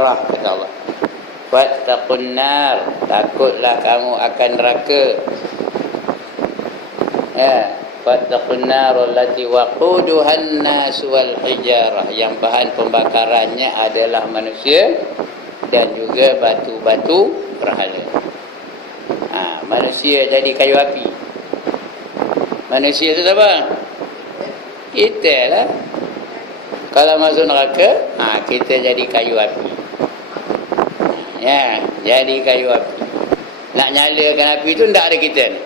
kata Allah. Wattaqun nar, takutlah kamu akan neraka. Ya, wattaqun nar allati waquduhan nas wal hijarah, yang bahan pembakarannya adalah manusia dan juga batu-batu berhala. Manusia jadi kayu api. Manusia itu apa? Kita lah. Kalau masuk neraka, kita jadi kayu api. Ya, jadi kayu api. Nak nyalakan api itu tidak ada kita ni.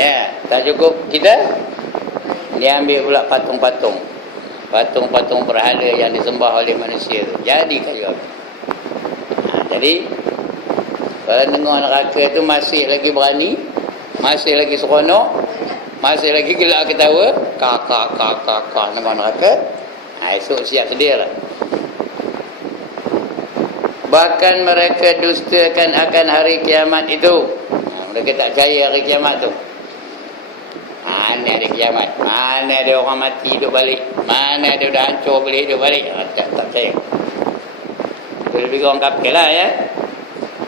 Ya, tak cukup kita, dia ambil pula patung-patung. Patung-patung berhala yang disembah oleh manusia tu. Jadi kayu api. Jadi, kalau dengar neraka itu masih lagi berani, masih lagi seronok, masih lagi gelak ketawa, kakak dengar neraka, esok siap sedia lah. Bahkan mereka dustakan akan hari kiamat itu. Mereka tak percaya hari kiamat tu. Mana ada kiamat? Mana ada orang mati hidup balik? Mana ada dah hancur boleh hidup balik? Tak percaya. Lebih orang kafir lah ya.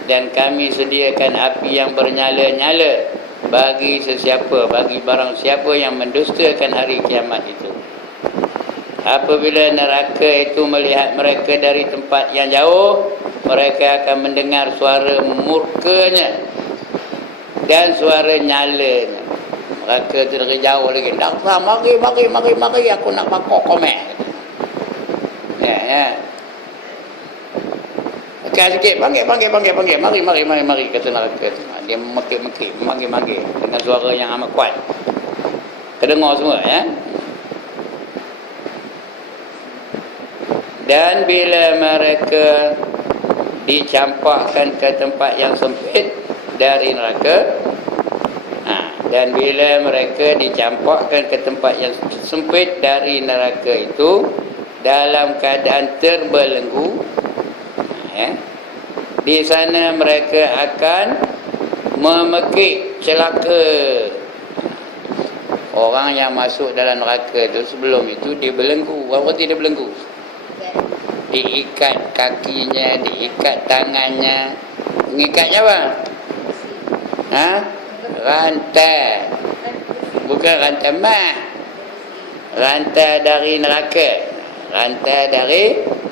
Dan kami sediakan api yang bernyala-nyala bagi sesiapa, bagi barang siapa yang mendustakan hari kiamat itu. Apabila neraka itu melihat mereka dari tempat yang jauh, mereka akan mendengar suara murkanya dan suara nyalanya. Neraka itu dari jauh lagi, "Daksa, mari, aku nak pakok komen." Ya. Sikit, panggil, mari, kata neraka tu. Dia mekik, manggil dengan suara yang amat kuat. Kedengar semua ya. Dan bila mereka dicampakkan ke tempat yang sempit dari neraka, dan bila mereka dicampakkan ke tempat yang sempit dari neraka itu dalam keadaan terbelenggu, di sana mereka akan memekik celaka. Orang yang masuk dalam neraka itu sebelum itu dia belenggu. Apa arti dia belenggu? Diikat kakinya, diikat tangannya. Mengikatnya apa? Rantai. Bukan rantai mat. Rantai dari neraka. Rantai dari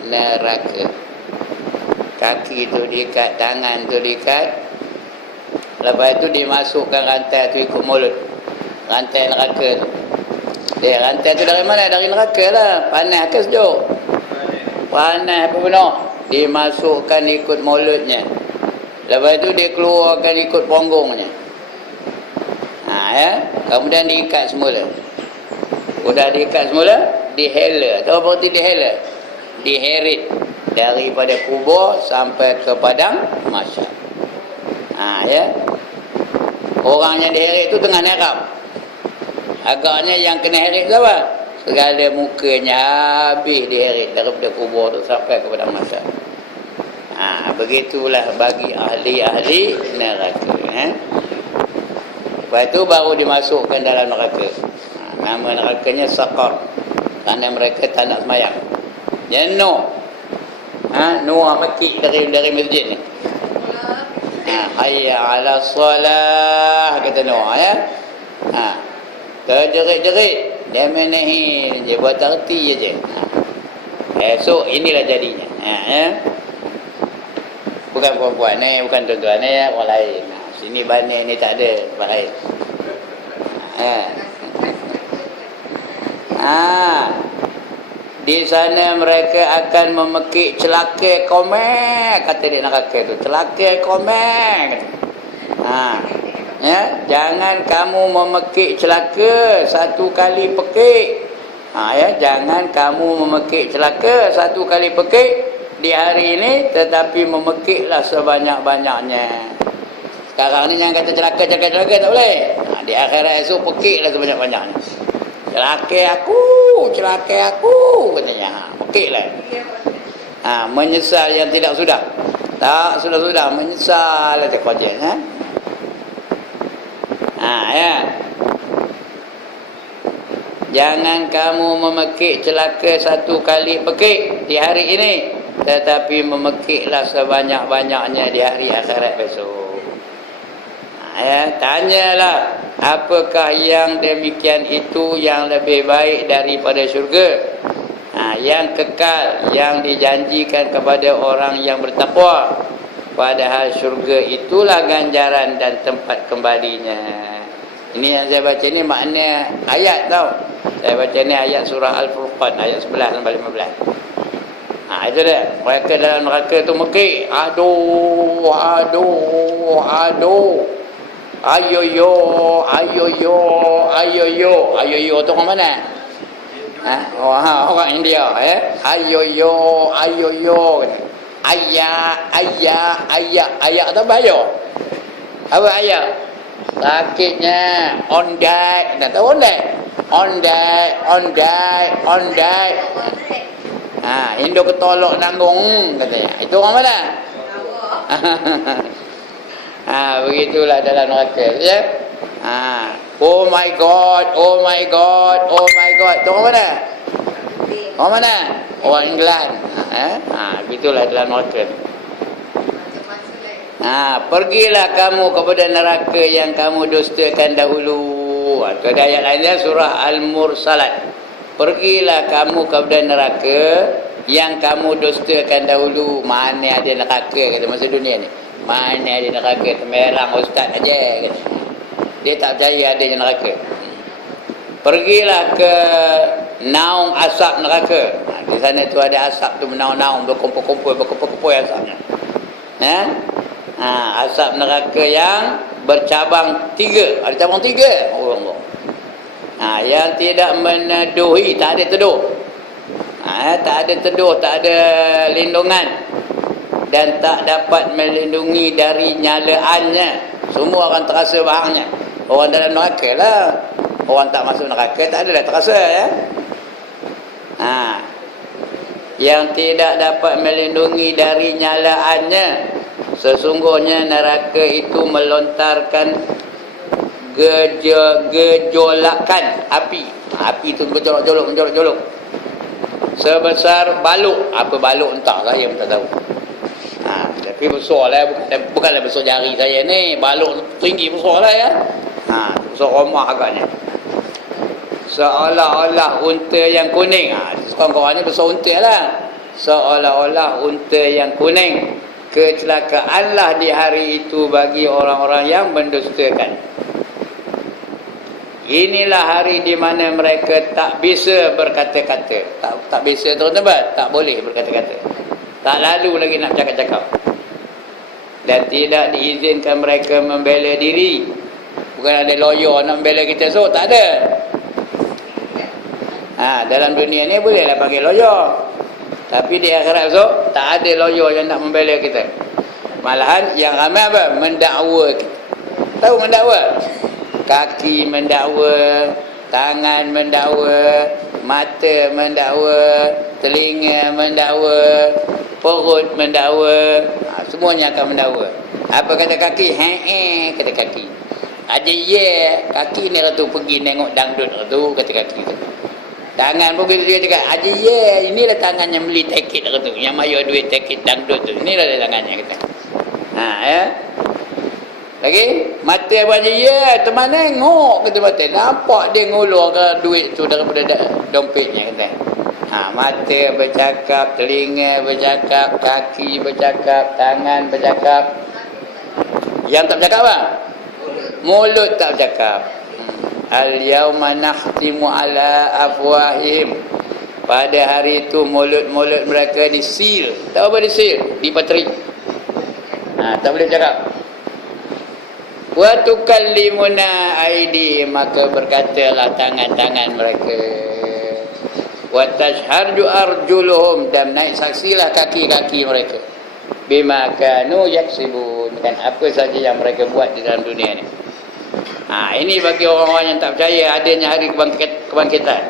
neraka. Kaki tu diikat, tangan tu diikat. Lepas tu dimasukkan rantai tu ikut mulut. Rantai neraka tu. Rantai tu dari mana? Dari neraka lah. Panas ke sejuk? Panas apa benar? Dimasukkan ikut mulutnya. Lepas tu dia keluarkan ikut ponggongnya. Kemudian diikat semula. Sudah diikat semula, dihela. Tahu apa arti dihela? Diheret daripada kubur sampai ke padang mahsyar. Orang yang diheret itu tengah neram. Agaknya yang kena heret tu apa? Segala mukanya habis diheret daripada kubur tu sampai ke padang mahsyar. Begitulah bagi ahli-ahli neraka. Lepas tu baru dimasukkan dalam neraka. Nama nerakanya Saqar. Kerana mereka tak nak semayang. Jenuh. Nuah mekik dari masjid ni. Hayya ala salah, kata Nuah ya. Terjerit-jerit. Dia menahin je, buat arti je. Esok inilah jadinya. Bukan perempuan ni, bukan tuan-tuan ni, orang lain. Sini Bani ni tak ada tempat lain. Di sana mereka akan memekik celaka komek, kata dia neraka tu. Celaka komek. Jangan kamu memekik celaka satu kali pekik. Jangan kamu memekik celaka satu kali pekik di hari ini, tetapi memekiklah sebanyak-banyaknya. Sekarang ni jangan kata celaka tak boleh. Di akhirat esok pekiklah sebanyak-banyaknya. Celaka aku, katanya. Pekiklah. Menyesal yang tidak sudah. Tak sudah menyesal aja kerja. Jangan kamu memekik celaka satu kali pekik di hari ini, tetapi memekiklah sebanyak-banyaknya di hari akhirat besok. Tanyalah, apakah yang demikian itu yang lebih baik daripada syurga? Yang kekal, yang dijanjikan kepada orang yang bertakwa. Padahal syurga itulah ganjaran dan tempat kembalinya. Ini yang saya baca ni makna ayat tau. Saya baca ni ayat surah Al-Furqan ayat 11 sampai 15. Itu dia. Mereka dalam neraka tu mekik. Aduh. Ayoyo. Ayoyo tu orang mana? Orang India. Ayoyo. Ayak tu apa ayo? Apa ayak? Sakitnya ondai. Tak tahu ondai. Indo ketolok nanggung katanya. Itu orang mana? Begitulah dalam neraka ya. Oh my god. Itu orang mana? Orang mana? Orang England. Begitulah dalam neraka. Pergilah kamu kepada neraka yang kamu dustakan dahulu. Itu ada ayat lainnya surah Al-Mursalat. Pergilah kamu kepada neraka yang kamu dustakan dahulu. Mana ada neraka kata masa dunia ni. Mana ada neraka, temerang ustaz aja kata. Dia tak percaya adanya neraka. Pergilah ke naung asap neraka. Di sana tu ada asap tu menaung-naung, berkumpul-kumpul asapnya. Asap neraka yang bercabang 3. Ada cabang 3. Allah. Yang tidak meneduhi, tak ada teduh. Tak ada teduh, tak ada lindungan. Dan tak dapat melindungi dari nyalaannya. Semua akan terasa bahangnya. Orang dalam neraka lah. Orang tak masuk neraka tak adalah terasa ya. Yang tidak dapat melindungi dari nyalaannya. Sesungguhnya neraka itu melontarkan gejolakan api. Api itu menjolok-jolok sebesar baluk. Apa baluk entah saya pun tak tahu. Tapi besar lah, bukanlah besar jari saya ni. Baluk tinggi besar lah ya. Besar rumah agaknya. Seolah-olah unta yang kuning. Kawan-kawan ni besar unta lah. Seolah-olah unta yang kuning. Kecelakaanlah di hari itu bagi orang-orang yang mendustakan. Inilah hari di mana mereka tak bisa berkata-kata. Tak bisa tuan-tuan, tak boleh berkata-kata. Tak lalu lagi nak cakap-cakap. Dan tidak diizinkan mereka membela diri. Bukan ada lawyer nak membela kita, so tak ada. Dalam dunia ni bolehlah panggil lawyer. Tapi di akhirat esok tak ada lawyer yang nak membela kita. Malahan yang ramai apa? Mendakwa kita. Tahu mendakwa? Kaki mendakwa, tangan mendakwa, mata mendakwa, telinga mendakwa, perut mendakwa. Semuanya akan mendakwa. Apa kata kaki? Kata kaki. Kaki ni tu pergi tengok dangdut tu, kata kaki tu. Tangan pun bila dia cakap, inilah tangan yang beli tiket tu, yang bayar duit tiket dangdut tu. Inilah tangannya kata. Lagi mata apa teman tengok kata mata. Nampak dia ngulur duit tu daripada dompetnya kata. Mata bercakap, telinga bercakap, kaki bercakap, tangan bercakap. Yang tak bercakap apa? Mulut tak bercakap. Al-yawma nakhtimu ala afwahihim. Pada hari itu mulut-mulut mereka disil. Tahu apa disil? Dipatri. Tak boleh bercakap. Wa tukallimuna aidi, maka berkatalah tangan-tangan mereka. Wa tashhadu arjuluhum, dan naik saksilah kaki-kaki mereka. Bima kanu yaksibun, dan apa saja yang mereka buat di dalam dunia ni. Ini bagi orang-orang yang tak percaya adanya hari kebangkitan.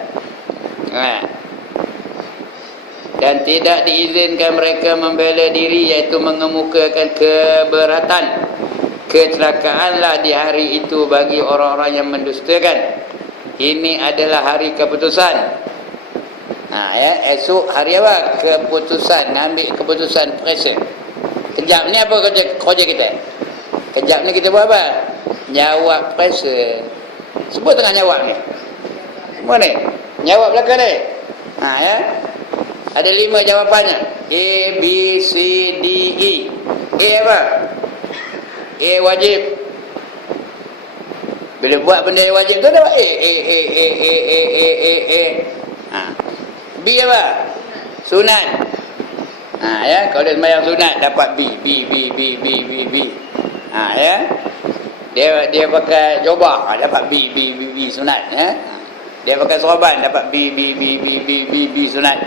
Dan tidak diizinkan mereka membela diri, iaitu mengemukakan keberatan. Kecelakaanlah di hari itu bagi orang-orang yang mendustakan. Ini adalah hari keputusan. Esok hari apa? Keputusan, ambil keputusan present. Kejap ni apa kerja kita? Kejap ni kita buat apa? Jawab present. Sebut tengah jawab ni. Semua ni. Jawab belakang ni. Ada 5 jawapannya. A, B, C, D, E. A apa? A wajib. Bila buat benda yang wajib tu dapat A. B apa? Sunat. Kalau dia sembahyang sunat dapat B. Dia pakai jubah dapat B sunat. Dia pakai sorban dapat B sunat.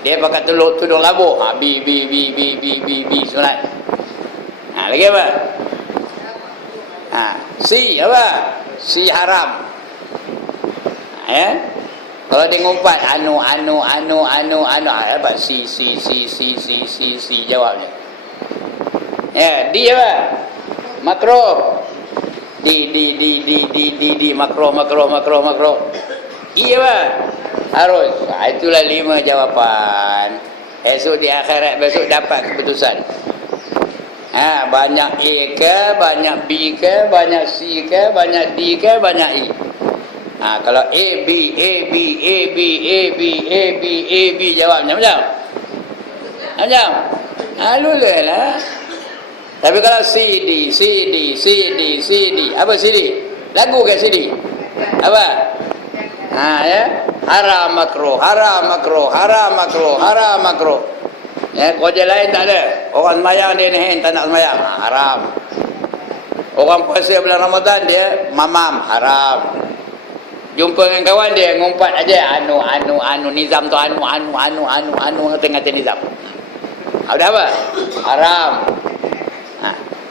Dia pakai tudung labuh B sunat. Lagi apa? C apa? C haram. Kalau dia ngumpat anu dapat C jawabnya. D apa? Makruh. D makruh. E apa? Harus. Itulah 5 jawapan. Esok di akhirat besok dapat keputusan. Banyak A ke, banyak B ke, banyak C ke, banyak D ke, banyak E. Kalau A B jawabnya macam? Lulus lah. Tapi kalau C D. Apa C D? Lagu ke C D? Apa? Haram makruh. Kerja lain tak ada. Orang sembahyang dia nahin tak nak sembahyang, haram. Orang puasa bulan Ramadan dia mamam, haram. Jumpa dengan kawan dia ngumpat aja anu nizam tu anu ngata-ngata nizam. Ada apa? Haram.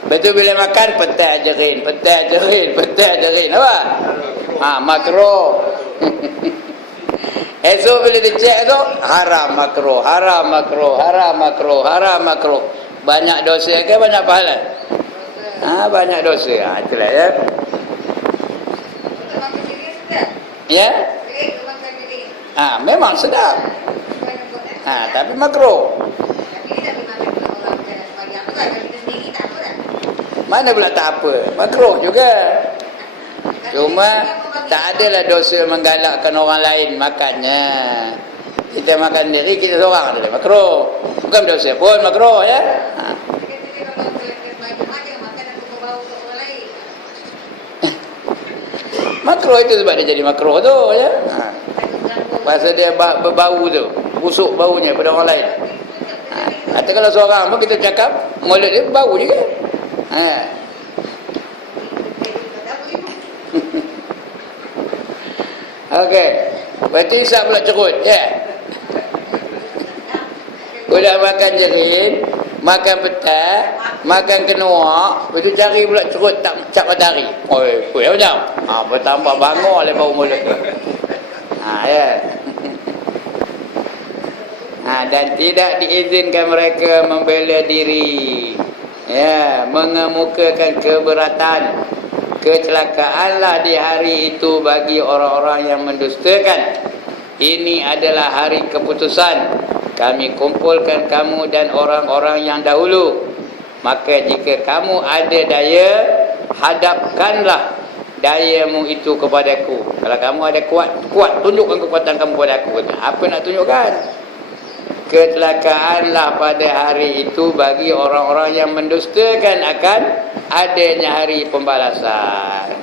Betul bila makan petai jerin. Apa? Makruh. Esok bila dicek tu haram makruh. Banyak dosa ke banyak pahala? Banyak dosa. Itulah ya. Ya? Memang sedap. Tapi makruh. Mana pula tak apa? Makruh juga. Cuma tak adalah dosa menggalakkan orang lain makannya. Kita makan sendiri, kita seorang adalah makruh. Bukan dosa pun makruh ya. Makruh itu sebab dia jadi makruh tu ya. Pasal dia berbau tu, busuk baunya pada orang lain. Kata kalau seorang pun kita cakap, mulut dia bau juga. Okey. Berarti isap pula cerut, ya. Udah makan jerin, makan petai, makan kenuak, lepas tu cari pula cerut tak cap matahari. Ya macam? Bertambah bangor le bau mulut tu. Ya. Dan tidak diizinkan mereka membela diri. Ya, mengemukakan keberatan. Kecelakaanlah di hari itu bagi orang-orang yang mendustakan. Ini adalah hari keputusan. Kami kumpulkan kamu dan orang-orang yang dahulu. Maka jika kamu ada daya, hadapkanlah dayamu itu kepadaku. Kalau kamu ada kuat tunjukkan kekuatan kamu kepada aku. Apa nak tunjukkan? Kecelakaanlah pada hari itu bagi orang-orang yang mendustakan akan adanya hari pembalasan.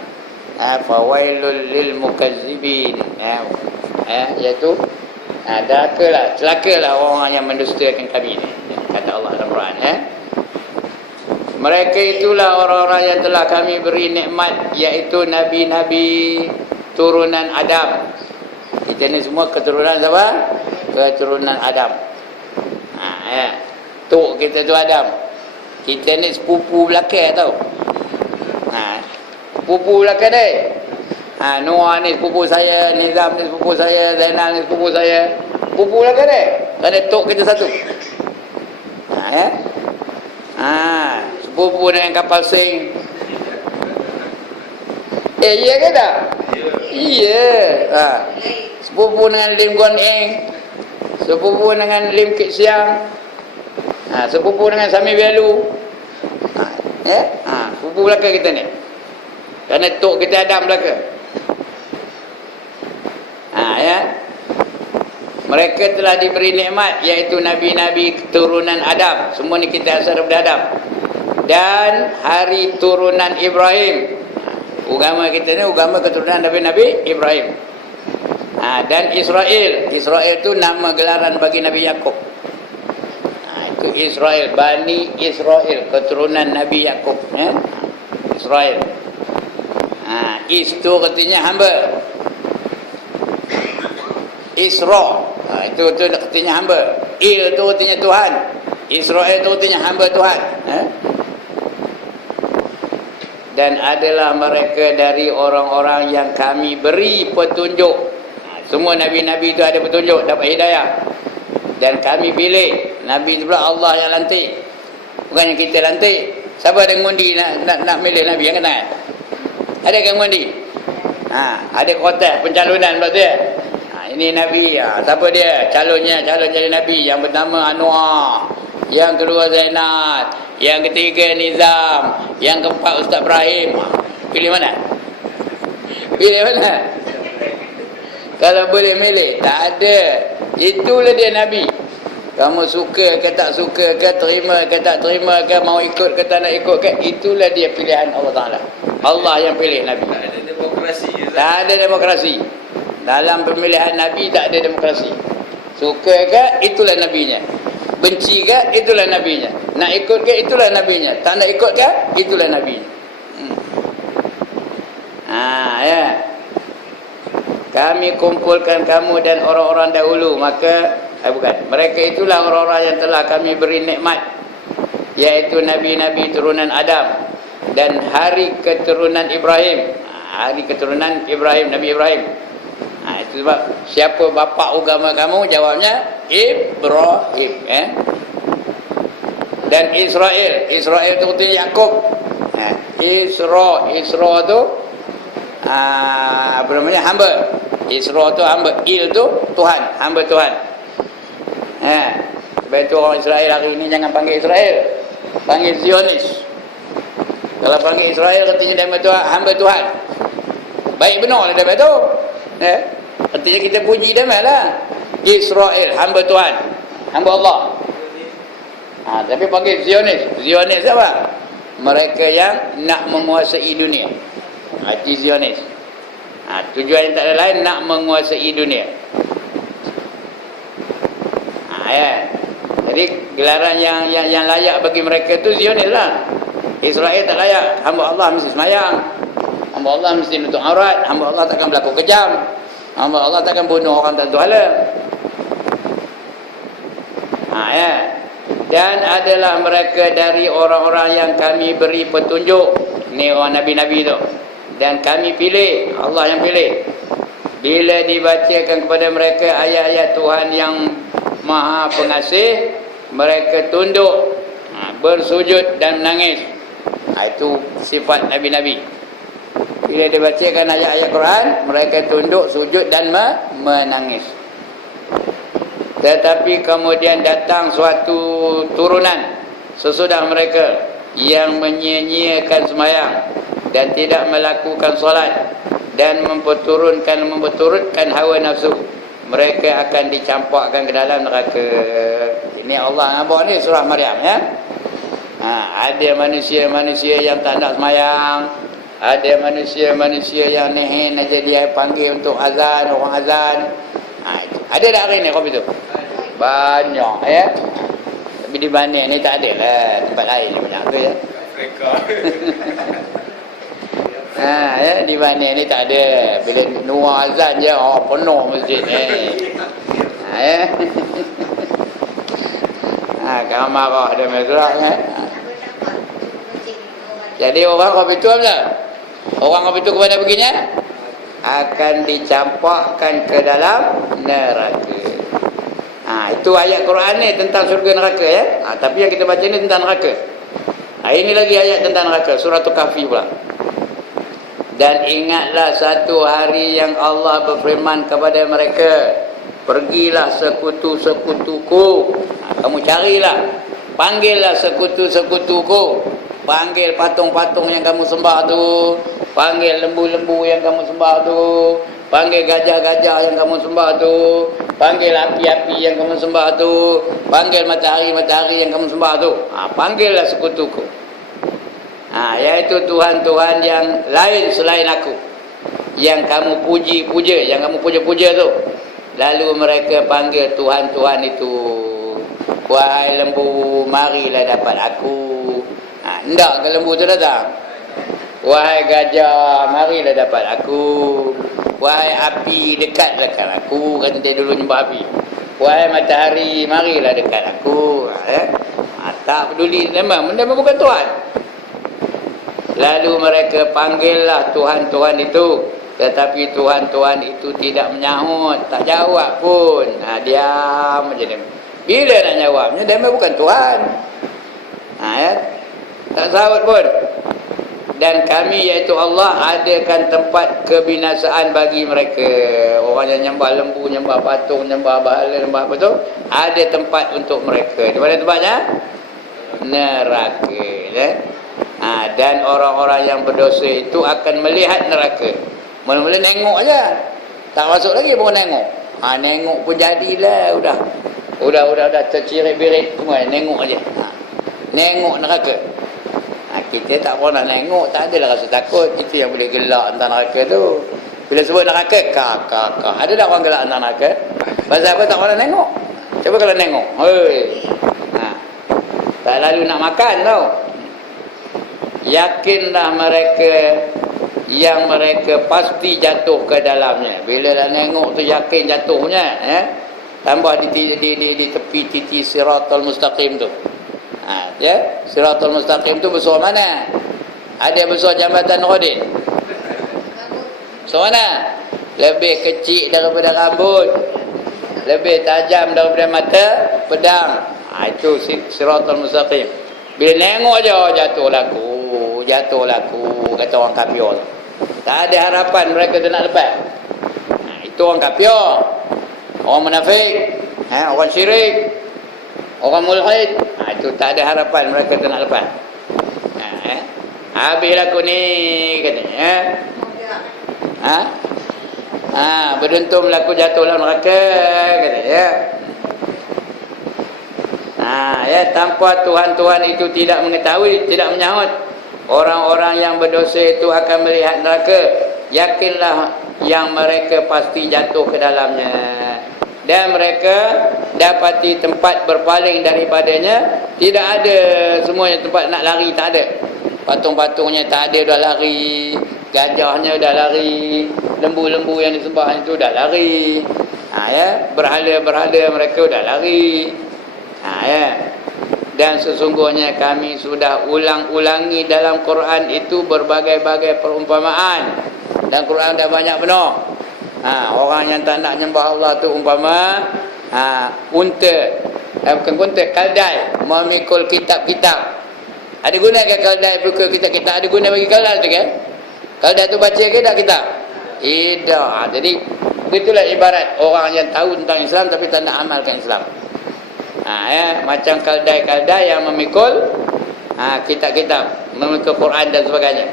Fawailul lil mukazzibin. Iaitu celakalah orang yang mendustakan kami ini. Kata Allah dalam Quran. Mereka itulah orang-orang yang telah kami beri nikmat, iaitu nabi-nabi turunan Adam. Kita ni semua keturunan siapa? Keturunan Adam. Tok kita tu Adam. Kita ni sepupu belakang tau. Sepupu belakang ni. Noah ni sepupu saya, Nizam ni sepupu saya, Zainal ni sepupu saya. Sepupu belakang ni. Kerana tok kita satu. Sepupu dengan kapal sing. Iya ke tak? Iya. Sepupu dengan Lim Guan Eng, sepupu dengan Lim Kit Siang, sepupu dengan Sami Belu. Sepupu belaka kita ni. Kerana tok kita Adam belaka. Ya. Mereka telah diberi nikmat, iaitu nabi-nabi keturunan Adam. Semua ni kita asal daripada Adam. Dan hari turunan Ibrahim. Agama kita ni agama keturunan Nabi-Nabi Ibrahim. Dan Israel. Israel tu nama gelaran bagi Nabi Yakub. Itu Israel, Bani Israel, keturunan Nabi Yakub. Israel. Is tu artinya hamba. Isra, itu artinya hamba. Il tu artinya Tuhan. Israel tu artinya hamba Tuhan. Dan adalah mereka dari orang-orang yang kami beri petunjuk. Semua Nabi-Nabi itu ada petunjuk, dapat hidayah. Dan kami pilih. Nabi itu pula Allah yang lantik, bukan yang kita lantik. Siapa ada ngundi nak milih Nabi yang kenal? Ada kan ngundi? Ada kotak pencalonan pula tu ya. Ini Nabi, siapa dia? Calon jadi Nabi. Yang pertama Anwar, yang kedua Zainal, yang ketiga Nizam, yang keempat Ustaz Ibrahim. Pilih mana? Pilih mana? Kalau boleh milih, tak ada. Itulah dia Nabi. Kamu suka ke tak suka ke, terima ke tak terima ke, mau ikut ke tak nak ikut ke, itulah dia pilihan Allah Ta'ala. Allah yang pilih Nabi. Tak ada demokrasi. Tak ada demokrasi. Dalam pemilihan Nabi tak ada demokrasi. Suka ke, itulah Nabinya. Benci ke, itulah Nabinya. Nak ikut ke, itulah Nabinya. Tak nak ikut ke, itulah Nabinya. Ya. Kami kumpulkan kamu dan orang-orang dahulu, maka mereka itulah orang-orang yang telah kami beri nikmat, iaitu nabi-nabi turunan Adam dan hari keturunan Ibrahim. Hari keturunan Ibrahim, Nabi Ibrahim. Itu sebab siapa bapa agama kamu? Jawabnya Ibrahim. Dan Israel. Israel itu artinya Yakub. Isra tu apa namanya? Hamba. Isra tu hamba. Il tu Tuhan, hamba Tuhan. Sebab itu orang Israel hari ini jangan panggil Israel, panggil Zionis. Kalau panggil Israel katanya hamba Tuhan. Baik benar lah dapat tu. Artinya kita puji damai lah. Israel, hamba Tuhan, hamba Allah. Tapi panggil Zionis. Zionis apa? Mereka yang nak menguasai dunia. Itu Zionis. Tujuan yang tak ada lain, nak menguasai dunia. Jadi gelaran yang layak bagi mereka tu Zionis lah. Israel tak layak. Hamba Allah mesti semayang, hamba Allah mesti nutup aurat, hamba Allah takkan berlaku kejam, hamba Allah takkan bunuh orang tak tahu halal. Dan adalah mereka dari orang-orang yang kami beri petunjuk. Ni orang Nabi-Nabi tu. Dan kami pilih, Allah yang pilih. Bila dibacakan kepada mereka ayat-ayat Tuhan yang Maha Pengasih, mereka tunduk, bersujud dan menangis. Itu sifat Nabi-Nabi. Bila dibacakan ayat-ayat Quran, mereka tunduk, sujud dan menangis. Tetapi kemudian datang suatu turunan sesudah mereka yang menyia-nyiakan sembahyang dan tidak melakukan solat dan memperturutkan hawa nafsu. Mereka akan dicampakkan ke dalam neraka. Ini Allah ngabak ni surah Maryam ya. Ada manusia-manusia yang tak nak sembahyang, ada manusia-manusia yang nehin aja dia panggil untuk azan, orang azan. Ada tak hari ni kopi tu? Banyak ya. Tapi di Banin ni tak ada lah. Tempat lain ni banyak tu ya. Ya, di Banin ni tak ada. Bila nuar azan je, penuh masjid ni. Ya. Kalau marah dia mesra ya. Jadi orang kopi tu apa? Orang kopi tu kepada begini akan dicampakkan ke dalam neraka. Itu ayat Quran ni tentang syurga neraka ya. Tapi yang kita baca ni tentang neraka. Ini lagi ayat tentang neraka, surah Kahfi pula. Dan ingatlah satu hari yang Allah berfirman kepada mereka, pergilah sekutu-sekutuku. Kamu carilah, panggillah sekutu-sekutuku. Panggil patung-patung yang kamu sembah tu, panggil lembu-lembu yang kamu sembah tu, panggil gajah-gajah yang kamu sembah tu, panggil api-api yang kamu sembah tu, panggil matahari-matahari yang kamu sembah tu. Panggillah sekutuku. Iaitu Tuhan-Tuhan yang lain selain aku, yang kamu puji-puja, yang kamu puja-puja tu. Lalu mereka panggil Tuhan-Tuhan itu, wahai lembu, marilah dapat aku. Hendak ke lembu tu datang? Wahai gajah, marilah dapat aku. Wahai api, dekatlah dengan aku. Kan dia dulu nyembah api. Wahai matahari, marilah dekat aku. Tak peduli, memang benda bukan Tuhan. Lalu mereka panggillah Tuhan-Tuhan itu, tetapi Tuhan-Tuhan itu tidak menyahut, tak jawab pun. Diam macam ni. Bila nak jawabnya, dia bukan Tuhan. Tak sahut pun. Dan kami iaitu Allah adakan tempat kebinasaan bagi mereka. Orang yang nyembah lembu, nyembah patung, nyembah bahala, nyembah apa tu, ada tempat untuk mereka. Di mana tempatnya? Neraka. Dan orang-orang yang berdosa itu akan melihat neraka. Mula-mula nengok aja, tak masuk lagi pun nengok. Nengok pun jadilah. Udah tercirit-birit semua. Nengok aja. Nengok neraka. Kita tak pernah nengok, tak adalah rasa takut. Itu yang boleh gelak tentang neraka tu. Bila sebut neraka, kak. Ada tak orang gelak tentang neraka? Pasal apa tak pernah nengok? Cuba kalau nengok, tak lalu nak makan tau. Yakinlah mereka yang mereka pasti jatuh ke dalamnya. Bila dah nengok tu yakin jatuhnya, tambah di tepi titi Siratul Mustaqim tu. Siratul Mustaqim tu besar mana? Ada besar jambatan Rodin? Besar mana? Lebih kecil daripada rambut, lebih tajam daripada mata pedang. Itu Siratul Mustaqim. Bila nengok je, jatuh laku, kata orang kafir. Tak ada harapan mereka tu nak lepas. Itu orang kafir, orang munafik, orang syirik, orang mulhid. Itu tak ada harapan mereka tu nak lepas. Habis laku ni katanya. Beruntung laku jatuh dalam neraka katanya. Tanpa Tuhan-Tuhan itu tidak mengetahui, tidak menyahut, orang-orang yang berdosa itu akan melihat neraka. Yakinlah yang mereka pasti jatuh ke dalamnya, dan mereka dapati tempat berpaling daripadanya. Tidak ada semuanya tempat nak lari, tak ada. Patung-patungnya tak ada, dah lari. Gajahnya dah lari. Lembu-lembu yang disembah itu dah lari. Berhala-berhala mereka dah lari. Dan sesungguhnya kami sudah ulang-ulangi dalam Quran itu berbagai-bagai perumpamaan. Dan Quran dah banyak penuh. Orang yang tak nak nyembah Allah tu umpama unta, bukan unta, keldai memikul kitab-kitab. Ada guna ke keldai memikul kitab-kitab? Ada guna bagi keldai tu kan? Keldai tu baca ke tak kitab? Tidak. Jadi begitulah ibarat orang yang tahu tentang Islam tapi tak nak amalkan Islam. Macam keldai-keldai yang memikul kitab-kitab, memikul Quran dan sebagainya.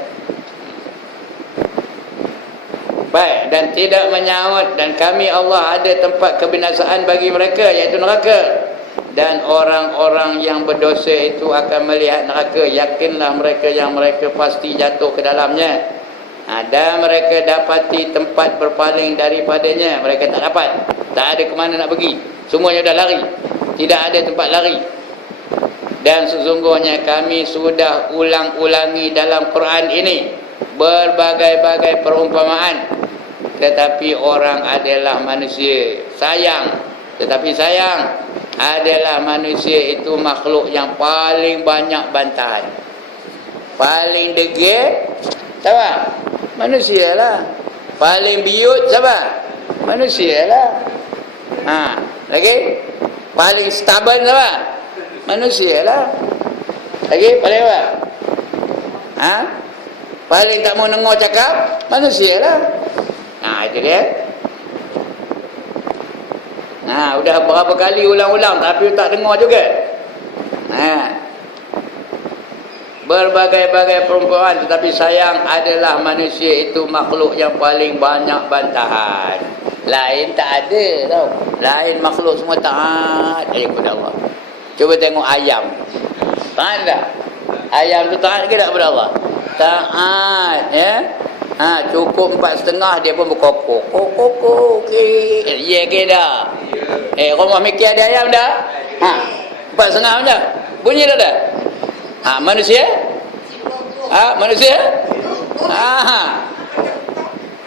Baik, dan tidak menyahut, dan kami Allah ada tempat kebinasaan bagi mereka, iaitu neraka. Dan orang-orang yang berdosa itu akan melihat neraka. Yakinlah mereka yang mereka pasti jatuh ke dalamnya. Dan mereka dapati tempat berpaling daripadanya. Mereka tak dapat, tak ada ke mana nak pergi, semuanya dah lari, tidak ada tempat lari. Dan sesungguhnya kami sudah ulang-ulangi dalam Quran ini berbagai-bagai perumpamaan. Tetapi orang adalah manusia. Tetapi sayang adalah manusia itu makhluk yang paling banyak bantahan. Paling degil siapa? Manusia lah. Paling biut siapa? Manusia lah. Lagi? Paling stubborn siapa? Manusia lah. Lagi? Paling apa? Paling tak mau dengar cakap manusia lah. Itu dia. Udah berapa kali ulang-ulang tapi tak dengar juga. Berbagai-bagai perempuan, tetapi sayang adalah manusia itu makhluk yang paling banyak bantahan. Lain tak ada tau. Lain makhluk semua taat kepada Allah. Cuba tengok ayam. Taat tak? Ayam tu taat ke tak kepada Allah? Taat, ya. Cukup 4,5 dia pun berkokok. Kok okey. Ya ke dah? Rumah mikir ada ayam dah? 4,5 macam. Bunyi dah? Manusia? Manusia?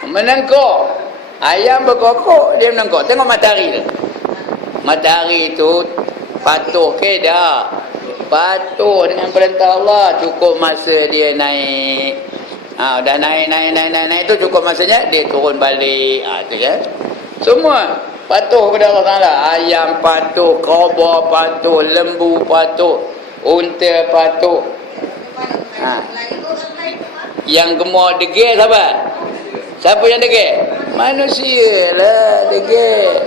Menengkok. Ayam berkokok, dia menengkok. Tengok matahari tu. Matahari tu patuh ke dah? Patuh dengan perintah Allah. Cukup masa dia naik. Dah naik tu cukup masanya dia turun balik. Tu kan. Semua patuh kepada Allah Taala. Ayam patuh, kobra patuh, lembu patuh, unta patuh. Yang gemar degil siapa? Siapa yang degil? Manusia lah degil.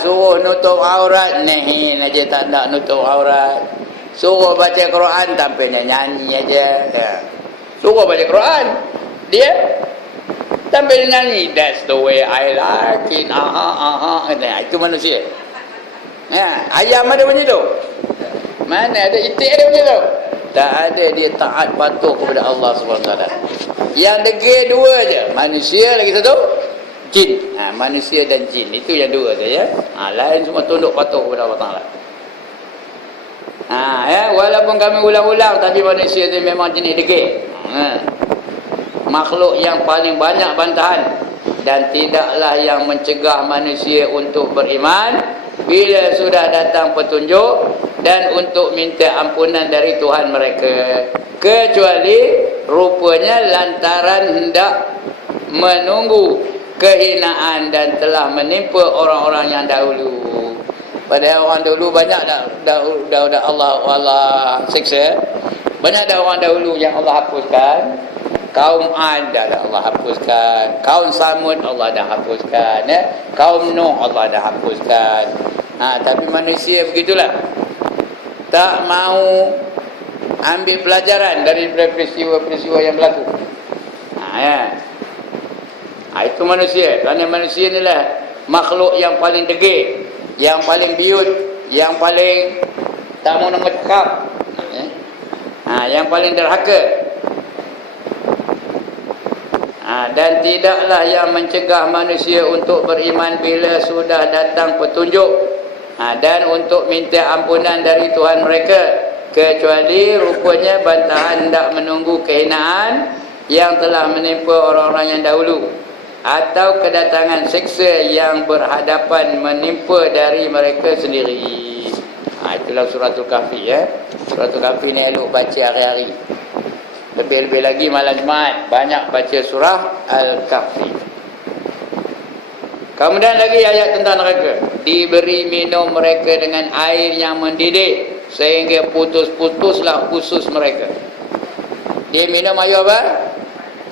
Suruh nutup aurat, nehin aja tak nak nutup aurat. Suruh baca Quran tampilnya nyanyi aja. Suruh baca Quran, dia tampil nyanyi. That's the way I like it. Itu manusia. Ayam ada bunyi tu? Mana ada itik ada bunyi tu? Tak ada. Dia taat patuh kepada Allah SWT. Yang degil dua je, manusia lagi satu jin. Manusia dan jin, itu yang dua saja. Lain semua tunduk patuh kepada Allah Taala. Walaupun kami ulang-ulang, tapi manusia itu memang jenis degil. Makhluk yang paling banyak bantahan, dan tidaklah yang mencegah manusia untuk beriman bila sudah datang petunjuk dan untuk minta ampunan dari Tuhan mereka, kecuali rupanya lantaran hendak menunggu kehinaan dan telah menimpa orang-orang yang dahulu. Padahal orang dahulu banyak dah Allah siksa. Banyak dah orang dahulu yang Allah hapuskan. Kaum Ad dah Allah hapuskan. Kaum Samud Allah dah hapuskan. Kaum Nuh Allah dah hapuskan. Tapi manusia begitulah. Tak mau ambil pelajaran dari peristiwa-peristiwa yang berlaku. Itu manusia. Kerana manusia inilah makhluk yang paling degil, yang paling biut, yang paling tak mau nak cakap, yang paling derhaka. Dan tidaklah yang mencegah manusia untuk beriman bila sudah datang petunjuk dan untuk minta ampunan dari Tuhan mereka, kecuali rupanya bantahan hendak menunggu kehinaan yang telah menimpa orang-orang yang dahulu, atau kedatangan siksa yang berhadapan menimpa dari mereka sendiri. Itulah suratul Kahfi. Suratul Kahfi ni elok baca hari-hari. Lebih-lebih lagi malam Jumaat banyak baca surah Al-Kahfi. Kemudian lagi ayat tentang neraka. Diberi minum mereka dengan air yang mendidih sehingga putus-putuslah usus mereka. Dia minum air apa?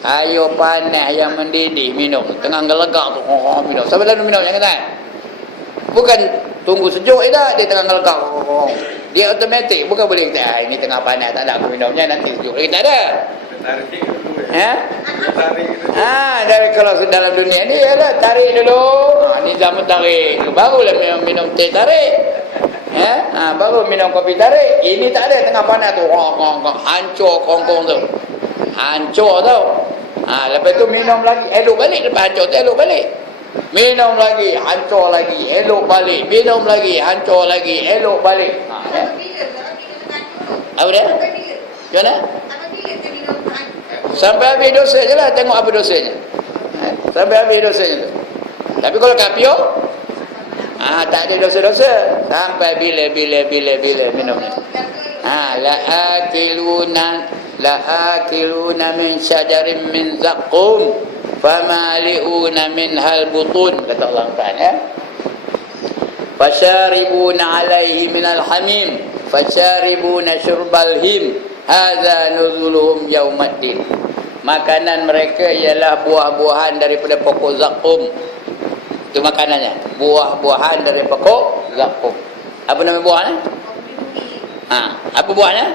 Air panas yang mendidih minum. Tengah gelegak tu minum. Siapa lalu minum yang kata? Bukan tunggu sejuk dah, dia tengah gelegak. Dia automatik, bukan boleh kata ini tengah panas tak ada aku minumnya nanti sejuk lagi, tak ada. Dari kalau dalam dunia ni ialah tarik dulu. Ni zaman tarik, barulah minum teh tarik. Baru minum kopi tarik. Ini tak ada, tengah panas tu hancur kongkong tu. Hancur tau. Lepas tu minum lagi, elok balik. Lepas hancur tu elok balik. Minum lagi, hancur lagi, elok balik. Minum lagi, hancur lagi, elok balik. Apa dia? Macam mana? Sampai habis dosa je lah. Tengok apa dosanya. Sampai habis dosanya tu. Tapi kalau kapio, tak ada dosa-dosa. Sampai bila minumnya. La'akiluna min syajarin min zaqqum famali'una minhal butun, kata Allah Ta'ala. Fasyaribuna alaihi minal hamim fasyaribuna syurbal him hadza nuzuluhum yaumaddin. makanan mereka ialah buah-buahan daripada pokok zakum. Itu makanannya, buah-buahan dari pokok zakum. Apa nama buahnya? Apa buahnya?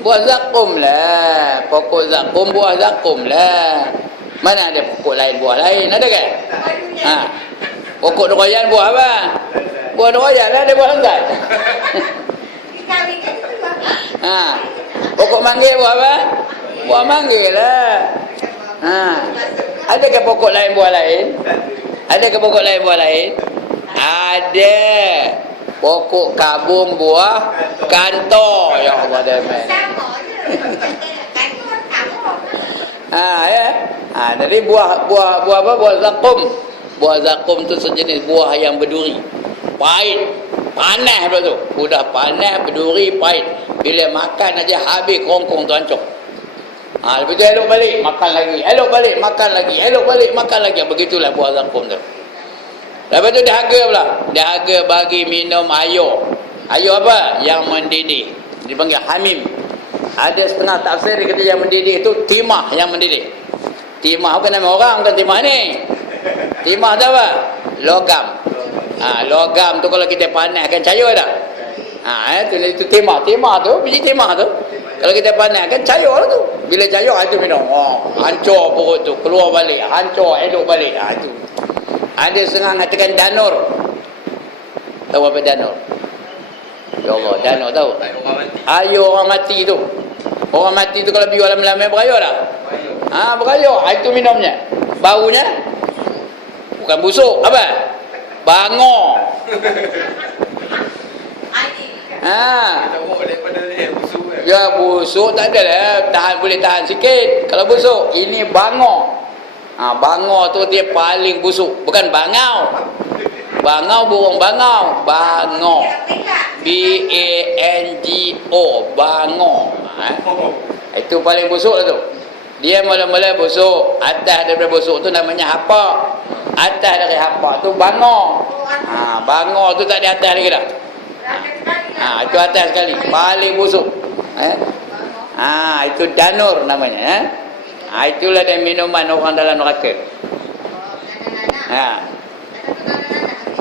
Buah zakum lah. Pokok zakum, buah zakum lah. Mana ada pokok lain, buah lain? Ada kan? Pokok durian buah apa? Buah durian lah, ada buah lengkap. Pokok manggil buah apa? Buah manggil lah. Adakah pokok lain buah lain? Adakah pokok lain buah lain? Ada. Pokok kabung buah kantor. Ya Allah damai. Jadi buah apa? Buah zakum. Buah zakum tu sejenis buah yang berduri. Pahit. Panas pula tu. Sudah panas, berduri, pahit. Bila makan aja habis kongkong tu hancur. Lepas tu elok balik, makan lagi. Elok balik, makan lagi. Elok balik, makan lagi. Begitulah buah zakum tu. Lepas tu dahaga pula. Dahaga bagi minum air. Air apa? Yang mendidih. Dipanggil hamim. Ada setengah tafsir dia kata yang mendidih itu timah yang mendidih. Timah bukan nama orang, bukan timah ni. Timah tu apa? Logam. Logam tu kalau kita panaskan cair tak? Itu timah. Timah tu, biji timah tu. Kalau kita panaskan cair lah tu. Bila cair itu minum. Hancur perut tu, keluar balik. Hancur, elok balik. Itu. Ada setengah mengatakan danur. Tahu apa danur? Ya Allah, danur tahu? Air orang mati tu. Orang mati tu kalau biar lama-lama berayar tak? Berayar. Itu minumnya. Baunya bukan busuk. Apa? Bangor. Ya busuk tak ada lah. Boleh tahan sikit. Kalau busuk, ini bangor. Bangor tu dia paling busuk. Bukan bangau. Bangau burung bangau. Bangor. B-A-N-G-O. Bangor. Itu paling busuk lah tu. Dia mula-mula busuk. Atas daripada busuk tu namanya hapak. Atas dari hapak tu bangor. Bangor tu tak ada atas lagi dah. Itu atas sekali. Paling busuk. Itu danur namanya. Itulah dia minuman orang dalam neraka.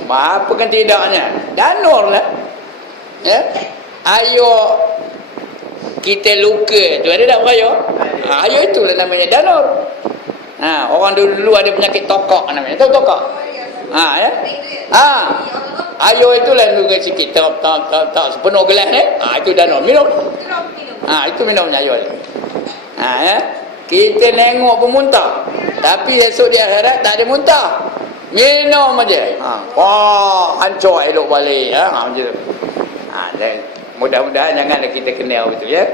Apa kan tidaknya? Danur lah. Ayo kita luka tu ada tak beraya? Ayo itulah namanya danur. Orang dulu ada penyakit tokak namanya. Tahu tokak? Ayo itulah luka sikit. Tak sepenuh gelas ni. Itu danur. Minum. Itu minumnya ayo. Kita nengok pun muntah. Tapi esok di akhirat tak ada muntah. Minum aja. Hancur elok balik. Macam tu. Mudah-mudahan janganlah kita kenal betul ya.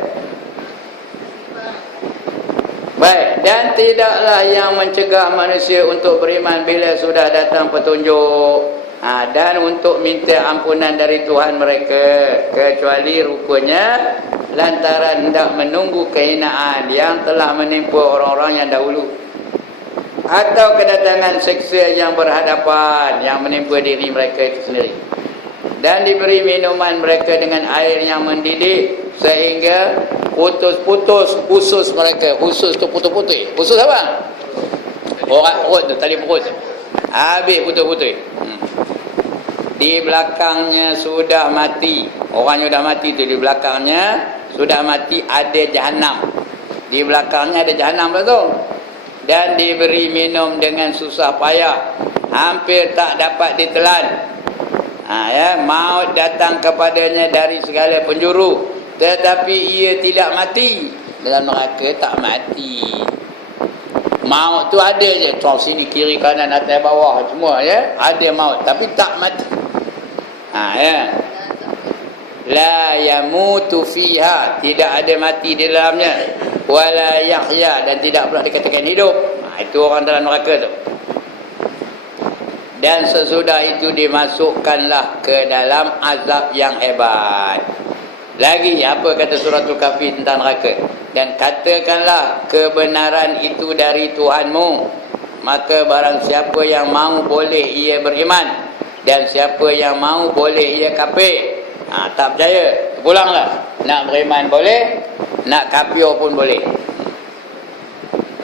Baik, dan tidaklah yang mencegah manusia untuk beriman bila sudah datang petunjuk. Dan untuk minta ampunan dari Tuhan mereka, kecuali rupanya lantaran hendak menunggu kehinaan yang telah menimpa orang-orang yang dahulu, atau kedatangan seksa yang berhadapan yang menimpa diri mereka itu sendiri, dan diberi minuman mereka dengan air yang mendidih sehingga putus-putus usus mereka. Usus tu putus-putus. Usus apa? Orang perut tu, tali perut tu habis putus-putus. Di belakangnya sudah mati. Orangnya sudah mati tu, di belakangnya sudah mati ada jahanam. Di belakangnya ada jahanam lah tu. Dan diberi minum dengan susah payah, hampir tak dapat ditelan. Maut datang kepadanya dari segala penjuru, tetapi ia tidak mati. Dalam neraka tak mati. Maut tu ada je, sini kiri kanan atas bawah semua ya, ada maut tapi tak mati. La yamutu fiha, tidak ada mati di dalamnya, wala yahya, dan tidak pula dikatakan hidup. Itu orang dalam neraka tu. Dan sesudah itu dimasukkanlah ke dalam azab yang hebat. Lagi apa kata suratul Kahfi tentang neraka? Dan katakanlah kebenaran itu dari Tuhanmu, maka barang siapa yang mahu boleh ia beriman, dan siapa yang mahu boleh ia kafir. Tak percaya, pulanglah. Nak beriman boleh, nak kafir pun boleh.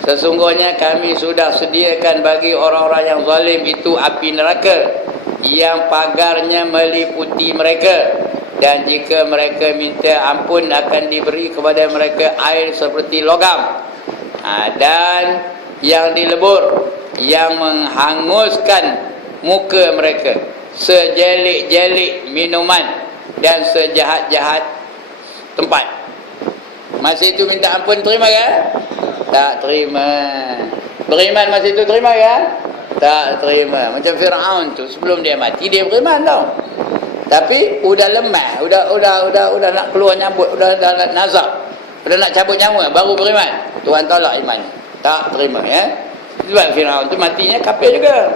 Sesungguhnya kami sudah sediakan bagi orang-orang yang zalim itu api neraka yang pagarnya meliputi mereka, dan jika mereka minta ampun akan diberi kepada mereka air seperti logam, dan yang dilebur yang menghanguskan muka mereka, sejelik-jelik minuman dan sejahat-jahat tempat. Masa itu minta ampun terima kan? Tak terima. Beriman masa itu terima kan? Tak terima. Macam Firaun tu, sebelum dia mati dia beriman tau. Tapi udah lemah, udah nak keluar nyambut, udah nak nazak, udah nak cabut nyawa baru beriman. Tuhan tolak iman. Tak terima ya. Sebab Firaun tu matinya kafir juga.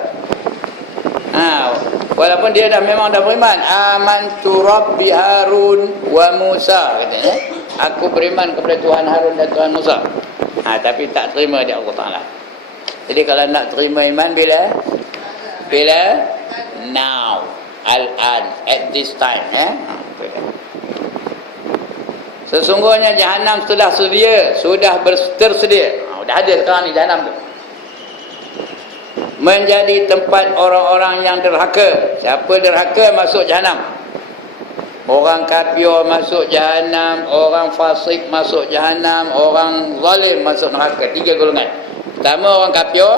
Walaupun dia memang dah beriman, amantu rabbi Harun wa Musa katanya. Aku beriman kepada Tuhan Harun dan Tuhan Musa. Tapi tak terima dia Allah Taala. Jadi kalau nak terima iman bila now, al-an, at this time ya. Sesungguhnya jahanam sudah tersedia. Dah ada sekarang ni jahanam tu. Menjadi tempat orang-orang yang derhaka. Siapa derhaka masuk jahanam. Orang kafir masuk jahanam, orang fasik masuk jahanam, orang zalim masuk neraka. 3 golongan. Pertama orang kafir,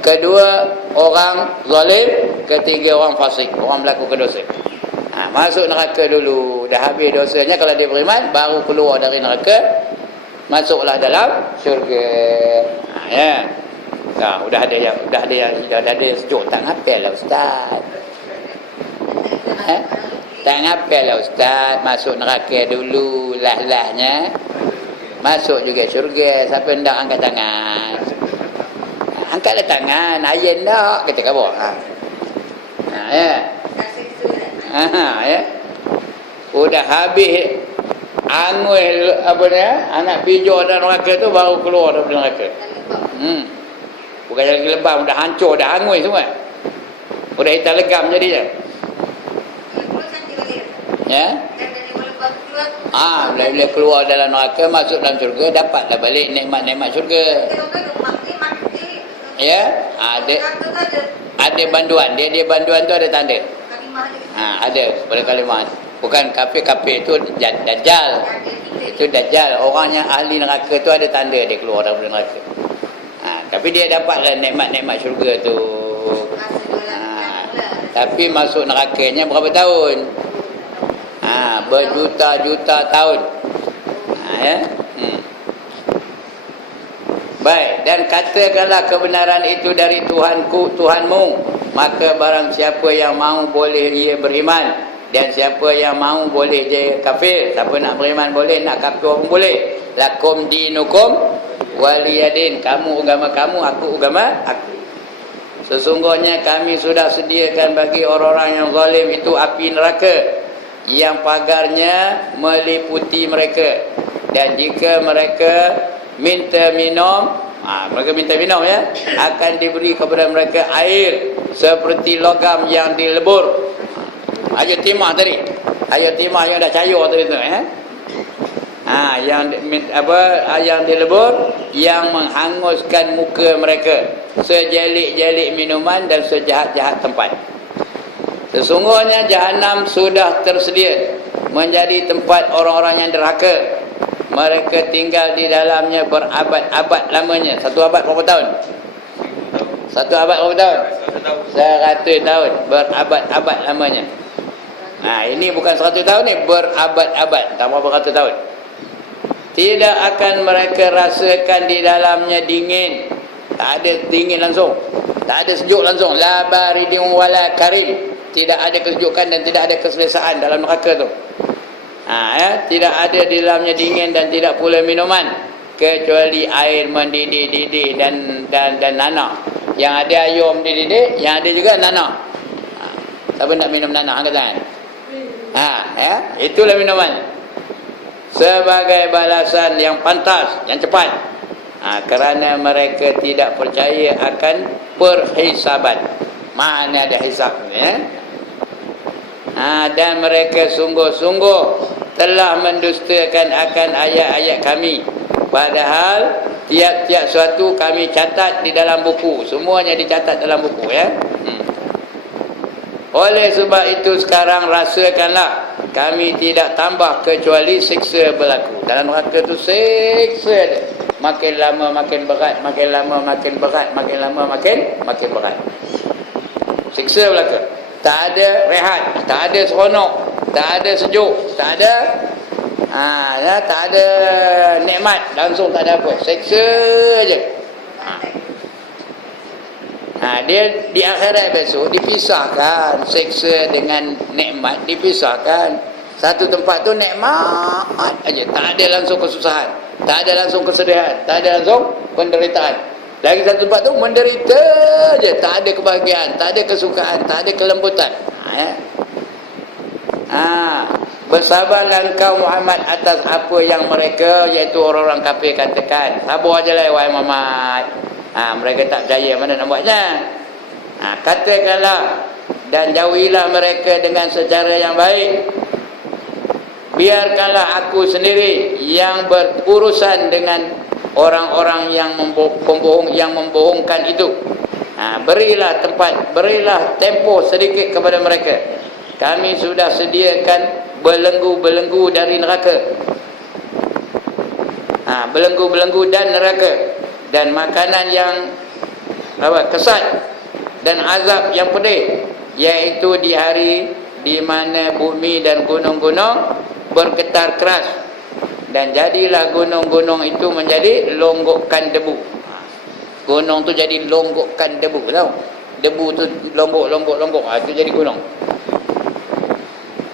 kedua orang zalim, ketiga orang fasik, orang melakukan dosa. Masuk neraka dulu. Dah habis dosanya kalau dia beriman, baru keluar dari neraka, masuklah dalam syurga. Ya. Dah ada yang sejuk. Tak ngapel lah ustaz. Tak ngapel lah ustaz. Masuk neraka dulu, lah-lahnya masuk juga syurga. Siapa hendak angkat tangan? Angkatlah tangan. Ayat nak kata khabar. Ya. Ya. Udah habis angul anak pinjau dan neraka tu baru keluar dari neraka. Bukan lagi lebam, dah hancur, dah hangus semua. Udah hitam legam jadinya. Ya. Bila keluar dalam neraka, masuk dalam syurga, dapatlah balik nikmat-nikmat syurga. Ya. Ada banduan. Dia banduan tu ada tanda. Ada pada kalimah. Bukan kafir-kafir itu dajjal. Itu dajjal. Orang yang ahli neraka tu ada tanda dia keluar dari neraka. Tapi dia dapatlah nikmat-nikmat syurga tu. Tapi masuk nerakanya berapa tahun? Berjuta-juta tahun. Ya. Baik, dan katakanlah kebenaran itu dari Tuhanmu, maka barang siapa yang mahu boleh dia beriman, dan siapa yang mahu boleh dia kafir. Siapa nak beriman boleh, nak kafir pun boleh. Lakum dinukum waliyadin. Kamu agama kamu, aku agama aku. Sesungguhnya kami sudah sediakan bagi orang-orang yang zalim itu api neraka yang pagarnya meliputi mereka, dan jika mereka minta minum, mereka minta minum ya, akan diberi kepada mereka air seperti logam yang dilebur. Ayat timah tadi, ayat timah yang dah cair tadi tu ya. Yang dilebur yang menghanguskan muka mereka, sejelik-jelik minuman dan sejahat-jahat tempat. Sesungguhnya jahanam sudah tersedia menjadi tempat orang-orang yang derhaka. Mereka tinggal di dalamnya berabad-abad lamanya. 1 abad berapa tahun? 1 abad berapa tahun? 100 tahun. Berabad-abad lamanya. Ini bukan 100 tahun ni, berabad-abad. Tak berapa ratus tahun. Tidak akan mereka rasakan di dalamnya dingin. Tak ada dingin langsung. Tak ada sejuk langsung. La baridin wala karim. Tidak ada kesejukan dan tidak ada keselesaan dalam neraka tu. Tidak ada di dalamnya dingin dan tidak pula minuman kecuali air mendidih-didih dan nanah. Yang ada air mendidih, yang ada juga nanah. Siapa nak minum nanah angkat tangan? Itulah minuman. Sebagai balasan yang pantas, yang cepat. Kerana mereka tidak percaya akan perhisaban. Mana ada hisab ya? Dan mereka sungguh-sungguh telah mendustakan akan ayat-ayat kami, padahal Tiap-tiap suatu kami catat di dalam buku. Semuanya dicatat dalam buku, ya. Oleh sebab itu sekarang rasakanlah, kami tidak tambah kecuali siksa berlaku. Dalam neraka tu siksa dia. Makin lama makin berat, makin lama makin berat, makin lama makin berat. Siksa berlaku. Tak ada rehat, tak ada seronok, tak ada sejuk, tak ada tak ada nikmat, langsung tak ada apa. Seksa je. Dia di akhirat besok dipisahkan seksa dengan nikmat, dipisahkan. Satu tempat tu nikmat aja, tak ada langsung kesusahan, tak ada langsung kesedihan, tak ada langsung penderitaan. Lagi satu tempat tu menderita je, tak ada kebahagiaan, tak ada kesukaan, tak ada kelembutan. Bersabarlah engkau Muhammad atas apa yang mereka, iaitu orang-orang kafir, katakan. Sabar je lah wahai Muhammad. Mereka tak percaya, mana nak buatnya. Katakanlah dan jauhilah mereka dengan secara yang baik. Biarkanlah aku sendiri yang berurusan dengan orang-orang yang membohongkan itu. Berilah tempat, berilah tempoh sedikit kepada mereka. Kami sudah sediakan belenggu-belenggu dari neraka. Belenggu-belenggu dan neraka, dan makanan yang kesat dan azab yang pedih, iaitu di hari di mana bumi dan gunung-gunung bergetar keras, dan jadilah gunung-gunung itu menjadi longgokan debu. Gunung tu jadi longgokan debu, tahu? Debu tu longgok, itu jadi gunung.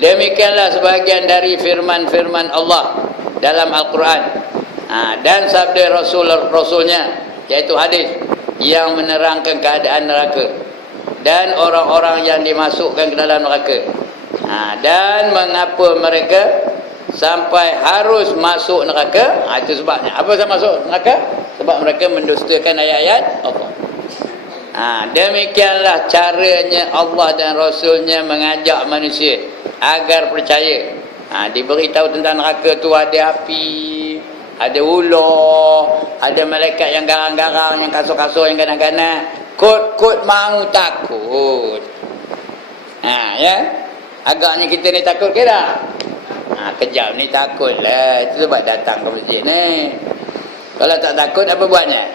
Demikianlah sebahagian dari firman-firman Allah dalam Al-Quran, dan sabda Rasulnya, iaitu hadis yang menerangkan keadaan neraka dan orang-orang yang dimasukkan ke dalam neraka, dan mengapa mereka sampai harus masuk neraka. Itu sebabnya. Apa sebab masuk neraka? Sebab mereka mendustakan ayat-ayat Allah. Demikianlah caranya Allah dan Rasulnya mengajak manusia agar percaya. Diberitahu tentang neraka tu ada api, ada ular, ada malaikat yang garang-garang, yang kasar-kasar, yang ganas-ganas. Kot-kot mau takut. Ya. Agaknya kita ni takut ke tak? Kejap ni takut lah. Itu sebab datang ke masjid ni. Kalau tak takut apa buatnya?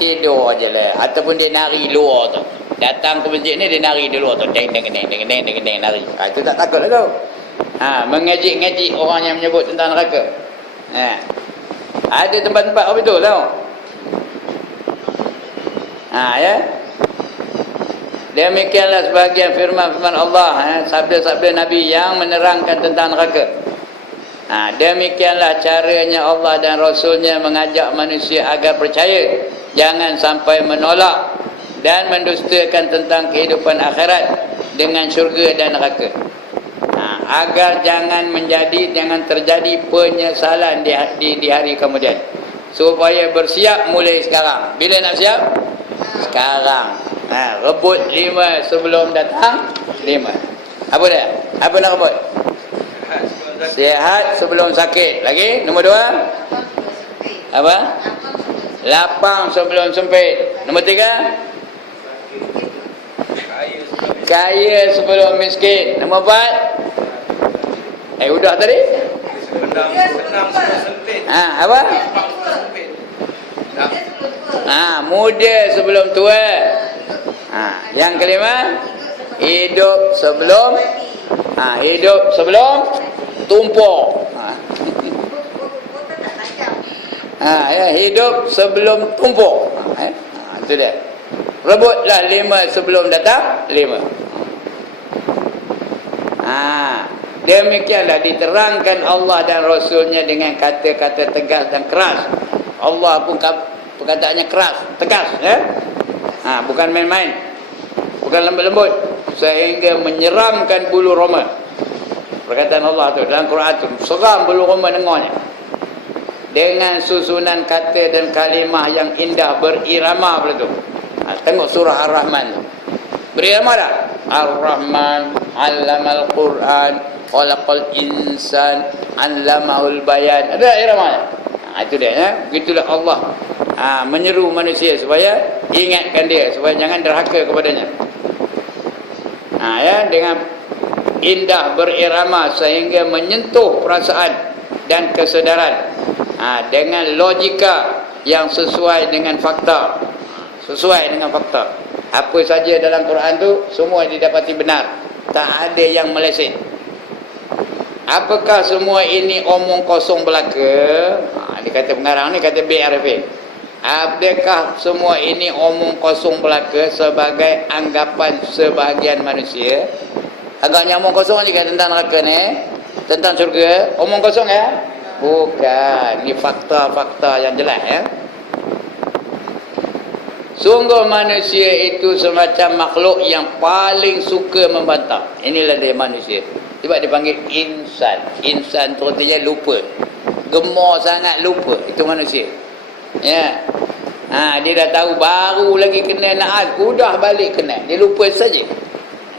Tidur je lah. Ataupun dia nari luar tu. Datang ke masjid ni dia nari di luar tu. Deng nari. Itu tak takut lah tu. Mengejik-ngejik orang yang menyebut tentang neraka. Ada tempat-tempat apa itu tau. Ya. Demikianlah sebahagian firman-firman Allah, sabda-sabda Nabi yang menerangkan tentang neraka. Demikianlah caranya Allah dan Rasulnya mengajak manusia agar percaya, jangan sampai menolak dan mendustakan tentang kehidupan akhirat dengan syurga dan neraka. Agar jangan terjadi penyesalan di hari kemudian. Supaya bersiap mulai sekarang. Bila nak siap? Sekarang. Rebut 5 sebelum datang 5. Apa dia? Apa nak rebut? Sihat sebelum sakit. Lagi? Nombor 2? Apa? Lapang sebelum sempit. Nombor 3? Kaya sebelum miskin. Nombor 4? Udah tadi? Apa? Muda sebelum tua. Yang kelima, hidup sebelum tumpuk. Hidup sebelum tumpuk. Itu dia. Rebutlah 5 sebelum datang 5. Demikianlah diterangkan Allah dan Rasulnya dengan kata-kata tegas dan keras. Allah pun perkataannya keras, tegas, bukan main-main, bukan lembut-lembut, sehingga menyeramkan bulu roma. Perkataan Allah tu dalam Quran tu, seram bulu roma dengarnya. Dengan susunan kata dan kalimah yang indah, berirama pula tu. Tengok surah Ar-Rahman tu. Berirama tak? Ar-Rahman 'allamal Quran, khalaqal insan, 'allamahul bayan. Ada iramanya. Itu dia ya. Begitulah Allah menyeru manusia supaya ingatkan dia, supaya jangan derhaka kepadanya. Ya, dengan indah berirama sehingga menyentuh perasaan dan kesedaran, dengan logika yang sesuai dengan fakta. Sesuai dengan fakta. Apa saja dalam Quran tu semua didapati benar, tak ada yang meleset. Apakah semua ini omong kosong belaka? Dia kata pengarang ni, kata BRF. Apakah semua ini omong kosong belaka sebagai anggapan sebahagian manusia? Agaknya omong kosong juga tentang neraka ni, tentang syurga. Omong kosong ya? Bukan. Ini fakta-fakta yang jelas ya. Sungguh manusia itu semacam makhluk yang paling suka membantah. Inilah dia manusia. Sebab dipanggil insan. Insan tu artinya lupa. Gemar sangat lupa. Itu manusia. Ya. Dia dah tahu, baru lagi kena naat, udah balik kena. Dia lupa saja.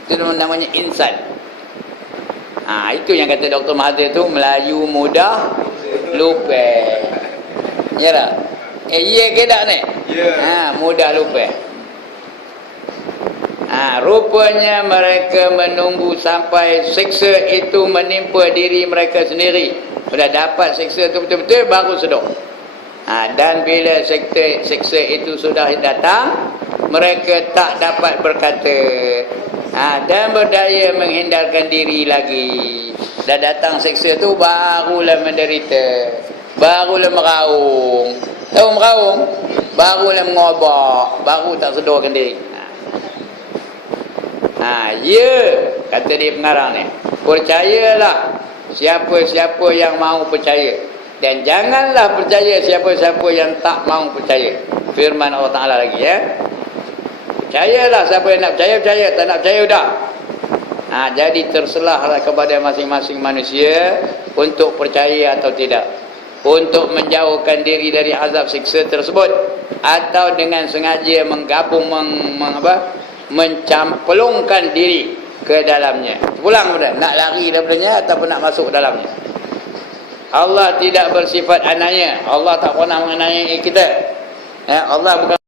Itu namanya insan. Itu yang kata Dr. Mahathir tu, Melayu mudah lupa. Ya tak? Ya ke tak ni? Ya. Mudah lupa. Rupanya mereka menunggu sampai siksa itu menimpa diri mereka sendiri. Sudah dapat siksa itu betul-betul, baru sedar. Dan bila siksa itu sudah datang, mereka tak dapat berkata dan berdaya menghindarkan diri lagi. Dah datang siksa itu, barulah menderita, barulah meraung. Tahu meraung? Barulah mengobak, baru tak sedarkan diri. Ya, kata dia pengarang ni, percayalah siapa-siapa yang mahu percaya, dan janganlah percaya siapa-siapa yang tak mahu percaya. Firman Allah Ta'ala lagi ya. Percayalah, siapa yang nak percaya, percaya. Tak nak percaya, dah. Jadi terserahlah kepada masing-masing manusia untuk percaya atau tidak, untuk menjauhkan diri dari azab siksa tersebut, atau dengan sengaja menggabung mencampelungkan diri ke dalamnya. Pulang dah, nak lari daripadanya ataupun nak masuk dalamnya. Allah tidak bersifat anaya. Allah tak pernah menganiaya kita. Allah bukan